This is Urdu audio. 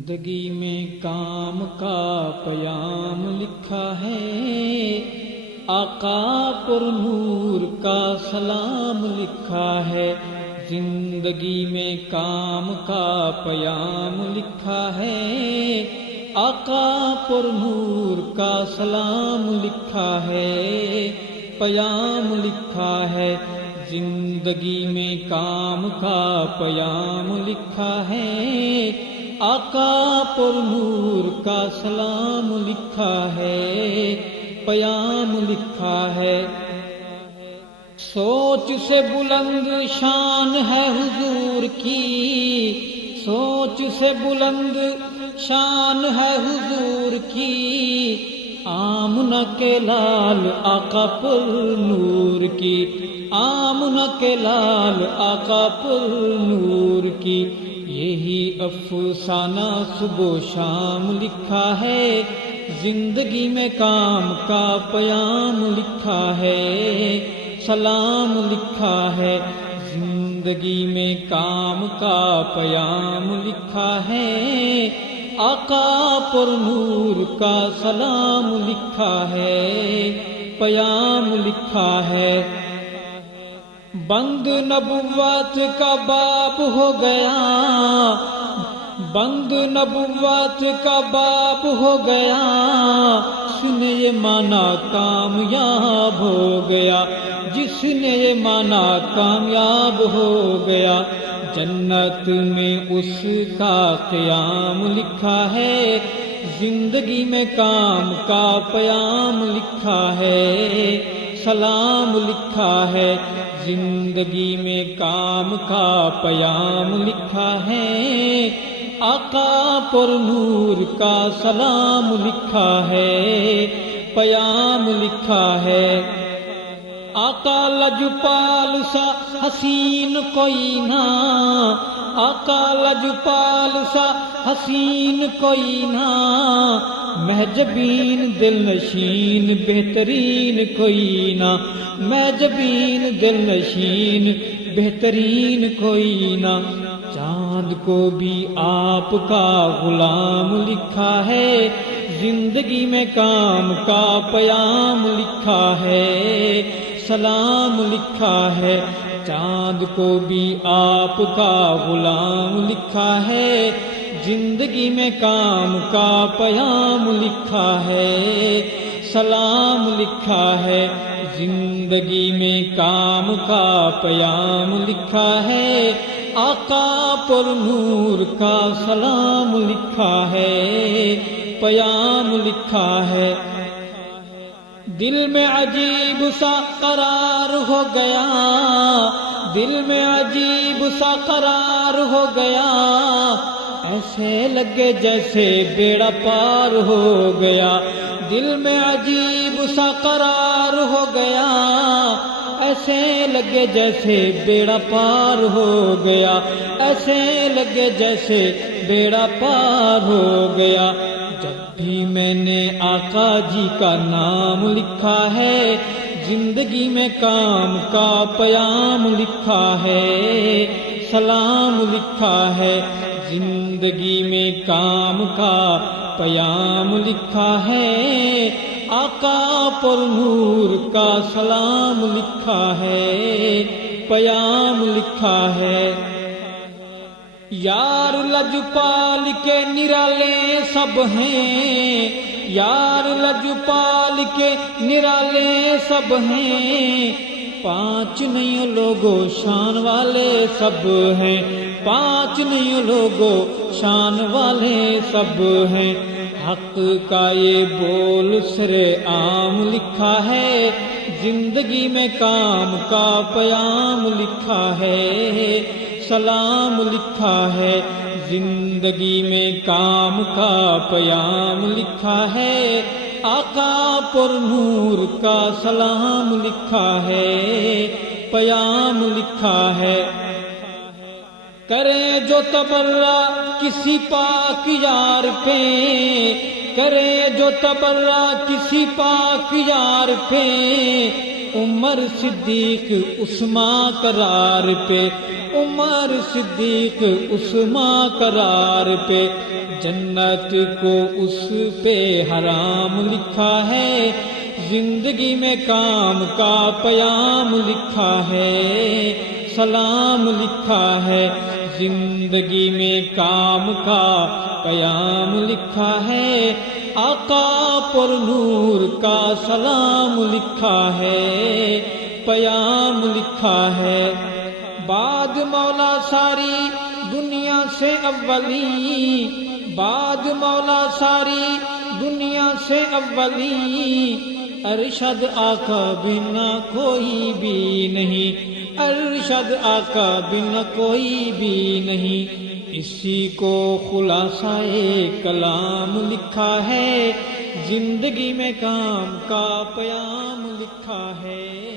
زندگی میں کام کا پیام لکھا ہے، آقا پر نور کا سلام لکھا ہے۔ زندگی میں کام کا پیام لکھا ہے، آقا پر نور کا سلام لکھا ہے، پیام لکھا ہے۔ زندگی میں کام کا پیام لکھا ہے، آقا پر نور کا سلام لکھا ہے، پیام لکھا ہے۔ سوچ سے بلند شان ہے حضور کی، سوچ سے بلند شان ہے حضور کی، آمنہ کے لال آقا پر نور کی، آمنہ کے لال آقا پر نور کی۔ یہی افسانہ صبح و شام لکھا ہے، زندگی میں کام کا پیام لکھا ہے، سلام لکھا ہے۔ زندگی میں کام کا پیام لکھا ہے، آقا پر نور کا سلام لکھا ہے، پیام لکھا ہے۔ بند نبوت کا باب ہو گیا، بند نبوت کا باب ہو گیا، جس نے یہ مانا کامیاب ہو گیا، جس نے یہ مانا کامیاب ہو گیا۔ جنت میں اس کا قیام لکھا ہے، زندگی میں کام کا پیام لکھا ہے، سلام لکھا ہے۔ زندگی میں کام کا پیام لکھا ہے، آقا پر نور کا سلام لکھا ہے، پیام لکھا ہے۔ آقا لجپال سا حسین کوئی نہ، آقا لجپال سا حسین کوئی نہ، محجبین دل نشین بہترین کوئی نہ، محجبین دل نشین بہترین کوئی نہ۔ چاند کو بھی آپ کا غلام لکھا ہے، زندگی میں کام کا پیام لکھا ہے، سلام لکھا ہے۔ چاند کو بھی آپ کا غلام لکھا ہے، زندگی میں کام کا پیام لکھا ہے، سلام لکھا ہے۔ زندگی میں کام کا پیام لکھا ہے، آقا پر نور کا سلام لکھا ہے، پیام لکھا ہے۔ دل میں عجیب سا قرار ہو گیا، دل میں عجیب سا قرار ہو گیا، ایسے لگے جیسے بیڑا پار ہو گیا۔ دل میں عجیب سا قرار ہو گیا، ایسے لگے جیسے بیڑا پار ہو گیا، ایسے لگے جیسے بیڑا پار ہو گیا۔ جب بھی میں نے آقا جی کا نام لکھا ہے، زندگی میں کام کا پیام لکھا ہے، سلام لکھا ہے۔ زندگی میں کام کا پیام لکھا ہے، آقا پر نور کا سلام لکھا ہے، پیام لکھا ہے۔ یار لجپال کے نرالے سب ہیں، یار لجپال کے نرالے سب ہیں، پانچ نہیں لوگو شان والے سب ہیں، پانچ نہیں لوگو شان والے سب ہیں۔ حق کا یہ بول سرے عام لکھا ہے، زندگی میں کام کا پیام لکھا ہے، سلام لکھا ہے۔ زندگی میں کام کا پیام لکھا ہے، آقا پر نور کا سلام لکھا ہے، پیام لکھا ہے۔ کرے جو تبرہ کسی پاک یار پہ، کرے جو تبرہ کسی پاک یار پہ، عمر صدیق عثمان قرار پہ، عمر عمر صدیق عثمان قرار پہ، جنت کو اس پہ حرام لکھا ہے، زندگی میں کام کا پیام لکھا ہے، سلام لکھا ہے، زندگی میں کام کا پیام لکھا ہے، آقا پر نور کا سلام لکھا ہے، پیام لکھا ہے۔ بعد مولا ساری دنیا سے اولی، بعد مولا ساری دنیا سے اولی، ارشد آقا بنا کوئی بھی نہیں، ارشد آقا بنا کوئی بھی نہیں، اسی کو خلاصہ کلام لکھا ہے، زندگی میں کام کا پیام لکھا ہے۔